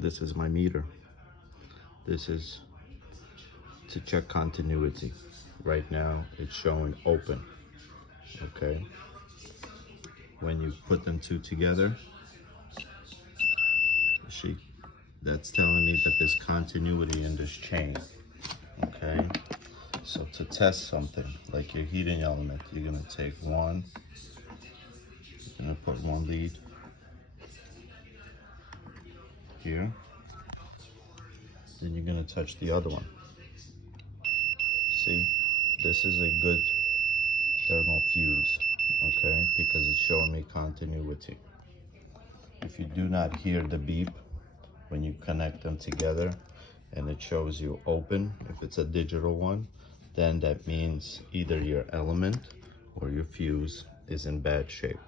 This is my meter. This is to check continuity. Right now it's showing open. Okay, when you put them two together, that's telling me that there's continuity in this chain. Okay, so to test something like your heating element, you're gonna take one, you're gonna put one lead here, then you're gonna touch the other one. See, this is a good thermal fuse, okay, because it's showing me continuity. If you do not hear the beep when you connect them together and it shows you open, if it's a digital one, then that means either your element or your fuse is in bad shape.